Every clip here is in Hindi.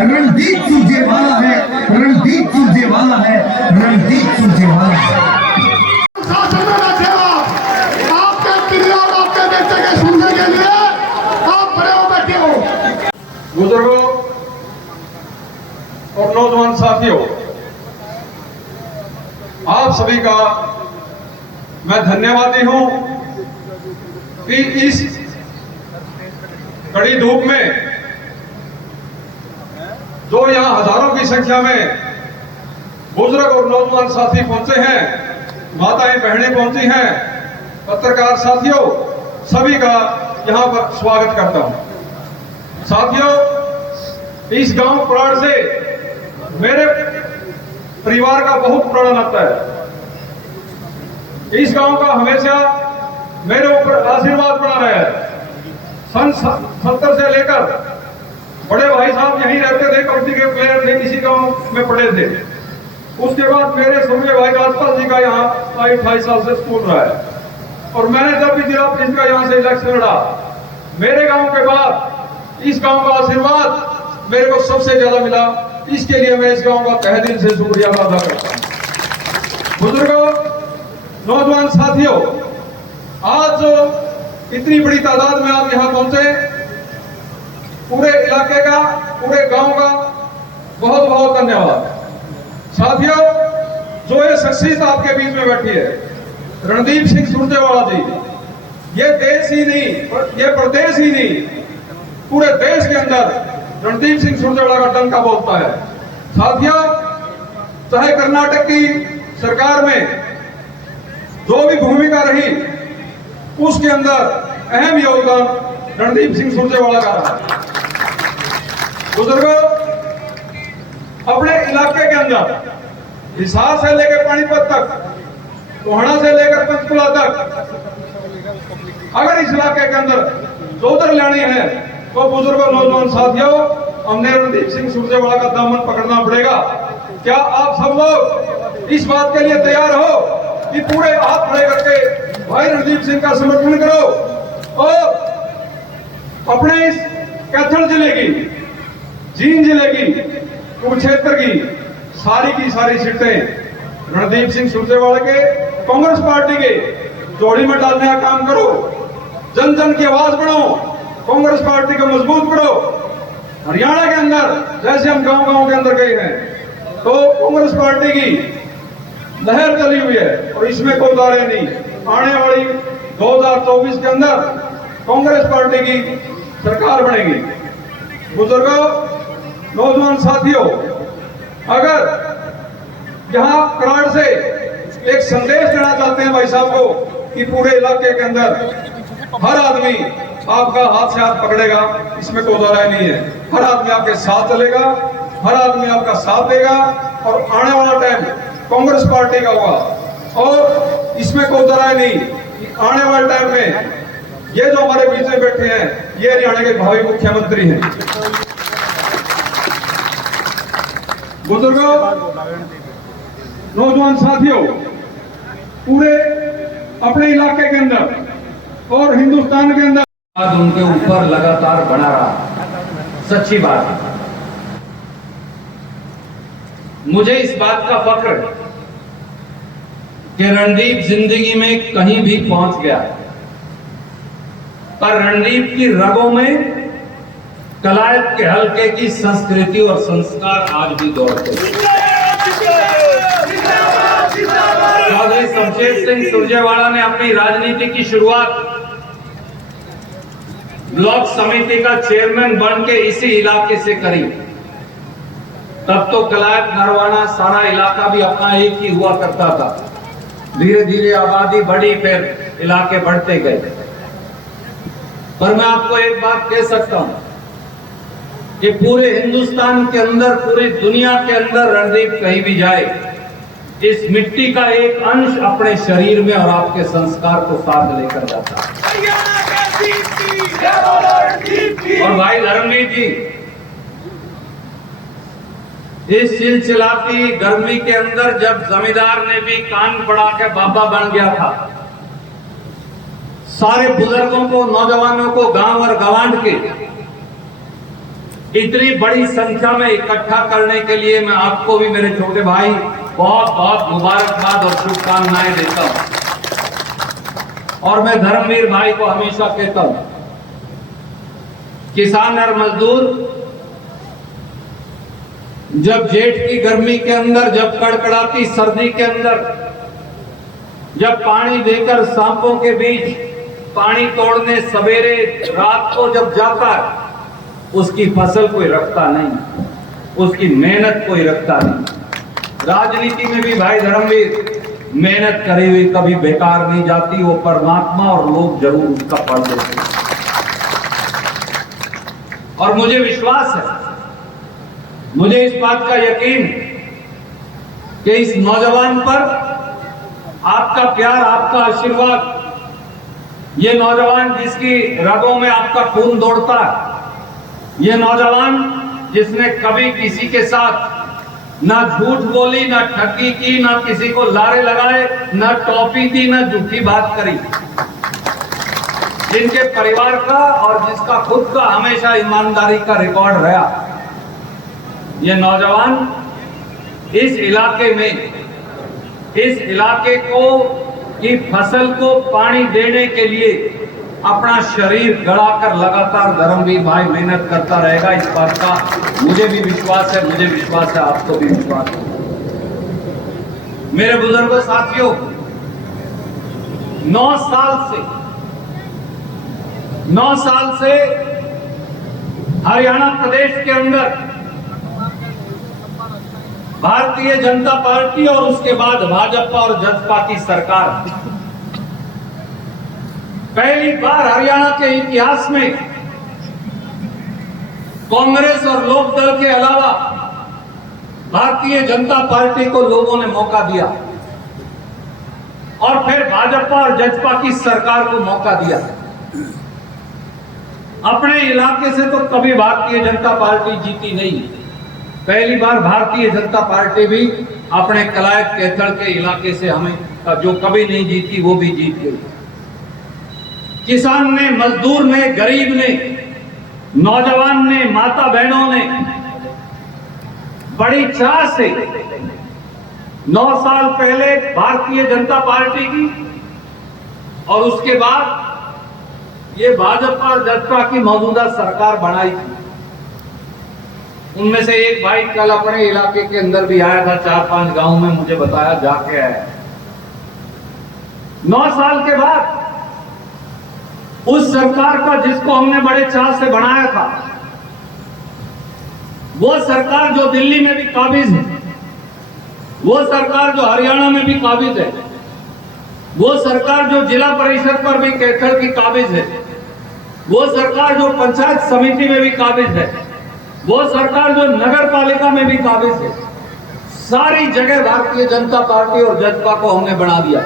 रणदीप सुरजेवाला है, रणदीप सुरजेवाला है, रणदीप सुरजेवाला है। शासन में बैठे हो आपके पिल्ले और आपके बेटे के सुनने के लिए आप बड़े हो बैठे हो। बुजुर्गों और नौजवान साथियों, आप सभी का मैं धन्यवादी हूं कि इस कड़ी धूप में जो यहां हजारों की संख्या में बुजुर्ग और नौजवान साथी पहुंचे हैं, माताएं बहनें पहुंची हैं, पत्रकार साथियों, सभी का यहां पर स्वागत करता हूं। साथियों, इस गांव प्राण से मेरे परिवार का बहुत पुराना नाता है। इस गांव का हमेशा मेरे ऊपर आशीर्वाद बना रहा है। सन 70 से लेकर बड़े भाई साहब यहीं रहते थे, कबड्डी के प्लेयर थे, इसी गांव में पढ़े थे। उसके बाद मेरे सूर्य भाई राजपाल जी का यहाँ 28 साल से स्कूल रहा है और मैंने जब भी जिला परिषद का यहाँ से इलेक्शन लड़ा, मेरे गांव के बाद इस गांव का आशीर्वाद मेरे को सबसे ज्यादा मिला। इसके लिए मैं इस गांव का तहे दिल से शुक्रिया अदा करता हूं। बुजुर्गों, नौजवान साथियों, आज जो इतनी बड़ी तादाद में आप यहां पहुंचे, पूरे इलाके का, पूरे गांव का बहुत बहुत धन्यवाद। साथियों, जो ये शख्सियत आपके बीच में बैठी है, रणदीप सिंह सुरजेवाला जी, ये देश ही नहीं, ये प्रदेश ही नहीं, पूरे देश के अंदर रणदीप सिंह सुरजेवाला का डंका बोलता है। साथियों, चाहे कर्नाटक की सरकार में जो भी भूमिका रही, उसके अंदर अहम योगदान रणदीप सिंह सुरजेवाला का रहा। बुजुर्गों, अपने इलाके के अंदर हिसार से लेकर पानीपत तक, टोहाना से लेकर पंचकुला तक, अगर इस इलाके के अंदर जोधर लेनी है तो बुजुर्गों, नौजवान साथियों, हमने रणदीप सिंह सुरजेवाला का दामन पकड़ना पड़ेगा। क्या आप सब लोग इस बात के लिए तैयार हो कि पूरे हाथ खड़े करके भाई रणदीप सिंह का समर्थन करो और अपने इस कैथल जिले की, जींद जिले की, कुरुक्षेत्र की सारी सीटें रणदीप सिंह सुरजेवाला के, कांग्रेस पार्टी के जोड़ी में डालने का काम करो। जन जन की आवाज बढ़ो, कांग्रेस पार्टी को मजबूत करो। हरियाणा के अंदर जैसे हम गांव के अंदर गए हैं तो कांग्रेस पार्टी की लहर चली हुई है और इसमें कोई दारे नहीं। आने वाली 2024 के अंदर कांग्रेस पार्टी की सरकार बनेगी। बुजुर्गों, नौजवान साथियों, अगर यहां कराड़ से एक संदेश देना चाहते हैं भाई साहब को कि पूरे इलाके के अंदर हर आदमी आपका हाथ से हाथ पकड़ेगा, इसमें कोई दो राय नहीं है। हर आदमी आपके साथ चलेगा, हर आदमी आपका साथ देगा और आने वाला टाइम कांग्रेस पार्टी का होगा और इसमें कोई दो राय नहीं। आने वाले टाइम में ये जो हमारे बीच में बैठे हैं, ये हरियाणा के भावी मुख्यमंत्री हैं। बुजुर्गों, नौजवान साथियों, पूरे अपने इलाके के अंदर और हिंदुस्तान के अंदर उनके ऊपर लगातार बना रहा। सच्ची बात है। मुझे इस बात का फख्र कि रणदीप जिंदगी में कहीं भी पहुंच गया, पर रणदीप की रगों में कलायत के हल्के की संस्कृति और संस्कार आज भी दौड़ते हैं। चौधरी शमशेर सिंह सुरजेवाला ने अपनी राजनीति की शुरुआत ब्लॉक समिति का चेयरमैन बन के इसी इलाके से करी। तब तो कलायत नरवाना सारा इलाका भी अपना एक ही हुआ करता था। धीरे धीरे आबादी बढ़ी, फिर इलाके बढ़ते गए। पर मैं आपको एक बात कह सकता हूं कि पूरे हिंदुस्तान के अंदर, पूरी दुनिया के अंदर रणदीप कहीं भी जाए, इस मिट्टी का एक अंश अपने शरीर में और आपके संस्कार को साथ लेकर जाता है। और भाई धर्मवीर जी, इस चिलचिलाती गर्मी के अंदर जब जमींदार ने भी कान पड़ा के बाबा बन गया था, सारे बुजुर्गों को, नौजवानों को गांव और गवांड के इतनी बड़ी संख्या में इकट्ठा करने के लिए मैं आपको भी, मेरे छोटे भाई, बहुत बहुत मुबारकबाद और शुभकामनाएं देता हूं। और मैं धर्मवीर भाई को हमेशा कहता हूं, किसान और मजदूर जब जेठ की गर्मी के अंदर, जब कड़कड़ाती सर्दी के अंदर, जब पानी देकर सांपों के बीच पानी तोड़ने सवेरे रात को जब जाता है, उसकी फसल कोई रखता नहीं, उसकी मेहनत कोई रखता नहीं। राजनीति में भी भाई धर्मवीर, मेहनत करी हुई कभी बेकार नहीं जाती, वो परमात्मा और लोग जरूर उसका फल देते हैं। और मुझे विश्वास है, मुझे इस बात का यकीन कि इस नौजवान पर आपका प्यार, आपका आशीर्वाद, ये नौजवान जिसकी रगों में आपका खून दौड़ता है, ये नौजवान जिसने कभी किसी के साथ ना झूठ बोली, ना ठगी की, ना किसी को लारे लगाए, ना टॉपी दी, ना झूठी बात करी, जिनके परिवार का और जिसका खुद का हमेशा ईमानदारी का रिकॉर्ड रहा, ये नौजवान इस इलाके में, इस इलाके को की फसल को पानी देने के लिए अपना शरीर गड़ाकर लगातार धर्मवीर भाई मेहनत करता रहेगा। इस बात का मुझे भी विश्वास है, मुझे विश्वास है, आपको भी विश्वास है। मेरे बुजुर्गों, साथियों, 9 साल से हरियाणा प्रदेश के अंदर भारतीय जनता पार्टी और उसके बाद भाजपा और जसपा की सरकार, पहली बार हरियाणा के इतिहास में कांग्रेस और लोकदल के अलावा भारतीय जनता पार्टी को लोगों ने मौका दिया और फिर भाजपा और जसपा की सरकार को मौका दिया। अपने इलाके से तो कभी भारतीय जनता पार्टी जीती नहीं, पहली बार भारतीय जनता पार्टी भी अपने कलायत कैथल के इलाके से हमें जो कभी नहीं जीती वो भी जीत गई। किसान ने, मजदूर ने, गरीब ने, नौजवान ने, माता बहनों ने बड़ी चाह से 9 साल पहले भारतीय जनता पार्टी की और उसके बाद ये भाजपा और जसपा की मौजूदा सरकार बनाई थी। उनमें से एक भाई कल अपने इलाके के अंदर भी आया था, 4-5 गांव में मुझे बताया जाके आया। 9 साल के बाद उस सरकार का जिसको हमने बड़े चाह से बनाया था, वो सरकार जो दिल्ली में भी काबिज है, वो सरकार जो हरियाणा में भी काबिज है, वो सरकार जो जिला परिषद पर भी कैथल की काबिज है, वो सरकार जो पंचायत समिति में भी काबिज है, वो सरकार जो नगर पालिका में भी काबिज है, सारी जगह भारतीय जनता पार्टी और जसपा को हमने बना दिया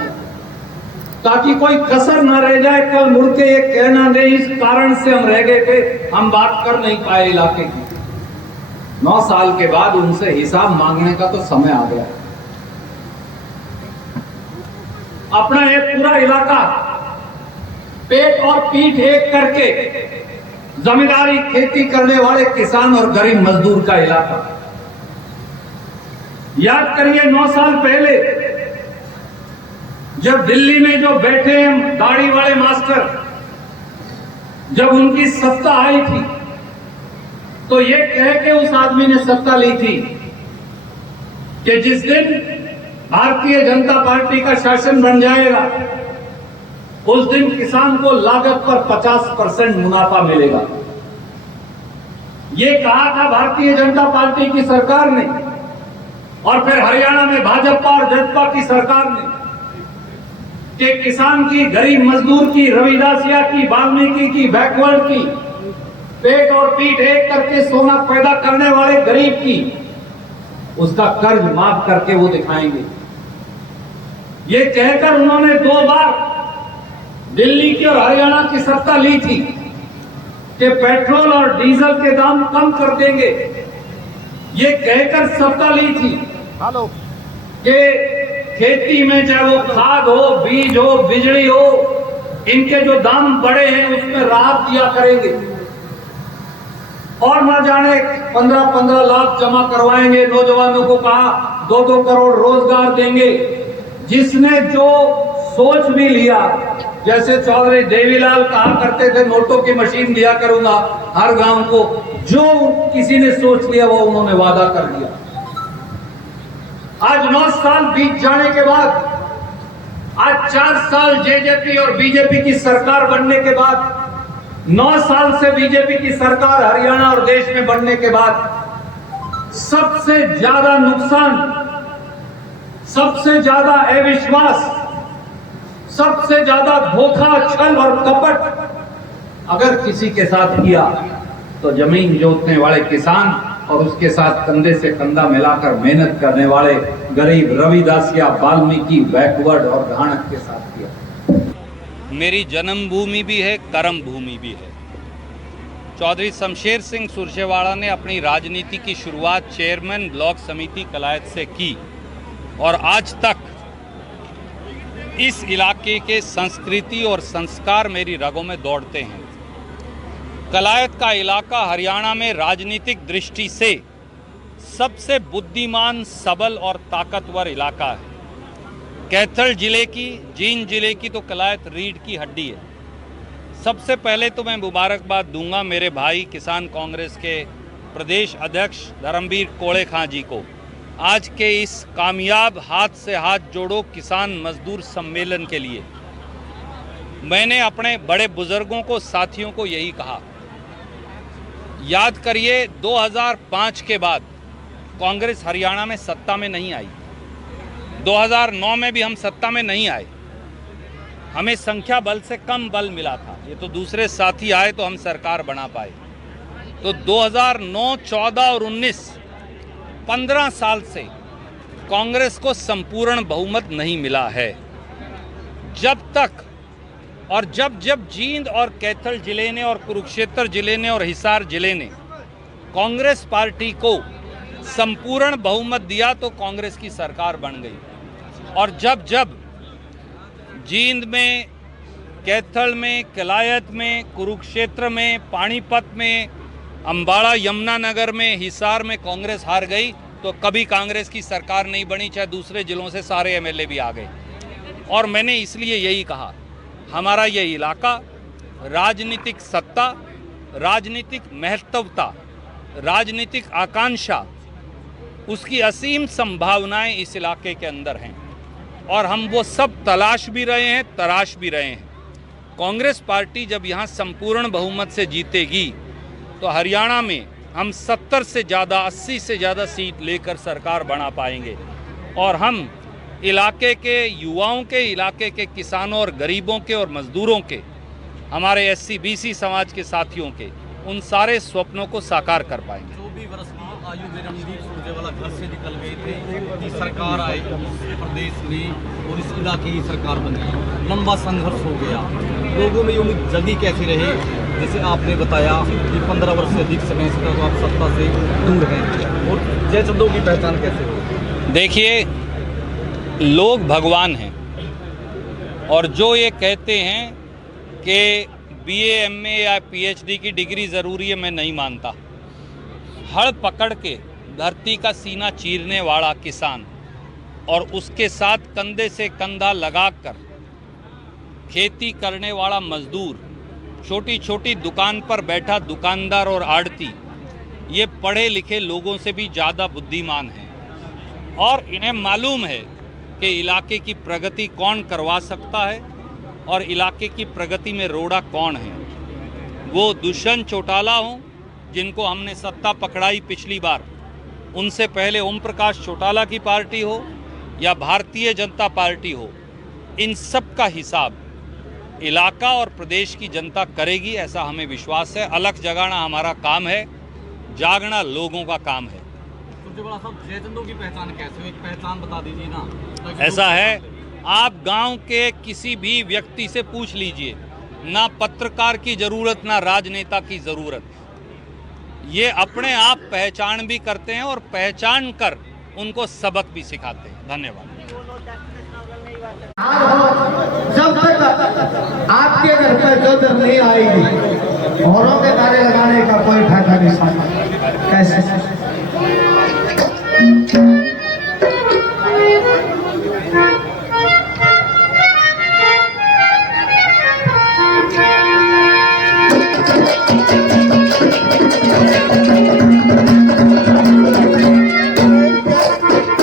ताकि कोई कसर न रह जाए। कल मुड़ के ये कहना नहीं इस कारण से हम रह गए थे, हम बात कर नहीं पाए इलाके की। 9 साल के बाद उनसे हिसाब मांगने का तो समय आ गया। अपना एक पूरा इलाका पेट और पीठ एक करके जमींदारी खेती करने वाले किसान और गरीब मजदूर का इलाका। याद करिए 9 साल पहले जब दिल्ली में जो बैठे हैं दाढ़ी वाले मास्टर, जब उनकी सत्ता आई थी तो ये कह के उस आदमी ने सत्ता ली थी कि जिस दिन भारतीय जनता पार्टी का शासन बन जाएगा उस दिन किसान को लागत पर 50% मुनाफा मिलेगा। ये कहा था भारतीय जनता पार्टी की सरकार ने, और फिर हरियाणा में भाजपा और जसपा की सरकार ने, कि किसान की, गरीब मजदूर की, रविदासिया की, वाल्मीकि की, बैकवर्ड की, पेट और पीठ एक करके सोना पैदा करने वाले गरीब की, उसका कर्ज माफ करके वो दिखाएंगे। ये कहकर उन्होंने 2 बार दिल्ली की और हरियाणा की सत्ता ली थी कि पेट्रोल और डीजल के दाम कम कर देंगे। ये कहकर सत्ता ली थी कि खेती में चाहे वो खाद हो, बीज हो, बिजली हो, इनके जो दाम बढ़े हैं उसमें राहत दिया करेंगे, और ना जाने 15-15 लाख जमा करवाएंगे। नौजवानों को कहा 2-2 करोड़ रोजगार देंगे। जिसने जो सोच भी लिया, जैसे चौधरी देवीलाल कहा करते थे नोटों की मशीन दिया करूंगा हर गांव को, जो किसी ने सोच लिया वो उन्होंने वादा कर दिया। आज 9 साल बीत जाने के बाद, आज 4 साल जेजेपी और बीजेपी की सरकार बनने के बाद, 9 साल से बीजेपी की सरकार हरियाणा और देश में बनने के बाद सबसे ज्यादा नुकसान, सबसे ज्यादा अविश्वास, सबसे ज्यादा धोखा, छल और कपट अगर किसी के साथ किया तो जमीन जोतने वाले किसान और उसके साथ कंधे से कंधा मिलाकर मेहनत करने वाले गरीब रविदासिया, वाल्मीकि, बैकवर्ड और घाणक के साथ किया। मेरी जन्मभूमि भी है, कर्म भूमि भी है। चौधरी शमशेर सिंह सुरजेवाला ने अपनी राजनीति की शुरुआत चेयरमैन ब्लॉक समिति कलायत से की, और आज तक इस इलाके के संस्कृति और संस्कार मेरी रगों में दौड़ते हैं। कलायत का इलाका हरियाणा में राजनीतिक दृष्टि से सबसे बुद्धिमान, सबल और ताकतवर इलाका है। कैथल जिले की, जींद जिले की तो कलायत रीढ़ की हड्डी है। सबसे पहले तो मैं मुबारकबाद दूंगा मेरे भाई किसान कांग्रेस के प्रदेश अध्यक्ष धर्मवीर कोड़े खां जी को, आज के इस कामयाब हाथ से हाथ जोड़ो किसान मजदूर सम्मेलन के लिए। मैंने अपने बड़े बुजुर्गों को, साथियों को यही कहा, याद करिए 2005 के बाद कांग्रेस हरियाणा में सत्ता में नहीं आई। 2009 में भी हम सत्ता में नहीं आए, हमें संख्या बल से कम बल मिला था। ये तो दूसरे साथी आए तो हम सरकार बना पाए। तो 2009, 14 और 19 15 साल से कांग्रेस को संपूर्ण बहुमत नहीं मिला है। जब तक और जब जींद और कैथल जिले ने और कुरुक्षेत्र जिले ने और हिसार जिले ने कांग्रेस पार्टी को संपूर्ण बहुमत दिया तो कांग्रेस की सरकार बन गई। और जब जींद में, कैथल में, कलायत में, कुरुक्षेत्र में, पानीपत में, अंबाड़ा, यमुनानगर में, हिसार में कांग्रेस हार गई तो कभी कांग्रेस की सरकार नहीं बनी, चाहे दूसरे जिलों से सारे एमएलए भी आ गए। और मैंने इसलिए यही कहा, हमारा ये इलाका राजनीतिक सत्ता, राजनीतिक महत्वता, राजनीतिक आकांक्षा, उसकी असीम संभावनाएं इस इलाके के अंदर हैं और हम वो सब तलाश भी रहे हैं, तराश भी रहे हैं। कांग्रेस पार्टी जब यहाँ संपूर्ण बहुमत से जीतेगी तो हरियाणा में हम 70 से ज़्यादा, 80 से ज़्यादा सीट लेकर सरकार बना पाएंगे और हम इलाके के युवाओं के, इलाके के किसानों और गरीबों के और मजदूरों के, हमारे SC BC समाज के साथियों के उन सारे स्वप्नों को साकार कर पाएंगे। 24 वर्ष की आयु में रणदीप सुरजेवाला घर से निकल गए थे कि सरकार आए प्रदेश में और इस इलाके की सरकार बनी। लंबा संघर्ष हो गया, लोगों में उम्मीद जगी कैसे रहे, जैसे आपने बताया कि 15 वर्ष से अधिक समय से तो आप सत्ता से दूर हैं, और जय चंदों की पहचान कैसे हो? देखिए, लोग भगवान हैं और जो ये कहते हैं कि BA MA या PhD की डिग्री ज़रूरी है, मैं नहीं मानता। हड़ पकड़ के धरती का सीना चीरने वाला किसान और उसके साथ कंधे से कंधा लगाकर खेती करने वाला मजदूर, छोटी छोटी दुकान पर बैठा दुकानदार और आड़ती, ये पढ़े लिखे लोगों से भी ज़्यादा बुद्धिमान हैं और इन्हें मालूम है कि इलाके की प्रगति कौन करवा सकता है और इलाके की प्रगति में रोड़ा कौन है। वो दुष्यंत चौटाला हों जिनको हमने सत्ता पकड़ाई पिछली बार, उनसे पहले ओम प्रकाश चौटाला की पार्टी हो या भारतीय जनता पार्टी हो, इन सब का हिसाब इलाका और प्रदेश की जनता करेगी, ऐसा हमें विश्वास है। अलख जगाना हमारा काम है, जागना लोगों का काम है। सुरजेवाला साहब, जयचंदों की पहचान कैसे हो, एक पहचान बता दीजिए ना। ऐसा है, आप गांव के किसी भी व्यक्ति से पूछ लीजिए, ना पत्रकार की जरूरत ना राजनेता की जरूरत, ये अपने आप पहचान भी करते हैं और पहचान कर उनको सबक भी सिखाते हैं। धन्यवाद। जब तक आपके घर पर जो दर नहीं आएगी, औरों के नारे लगा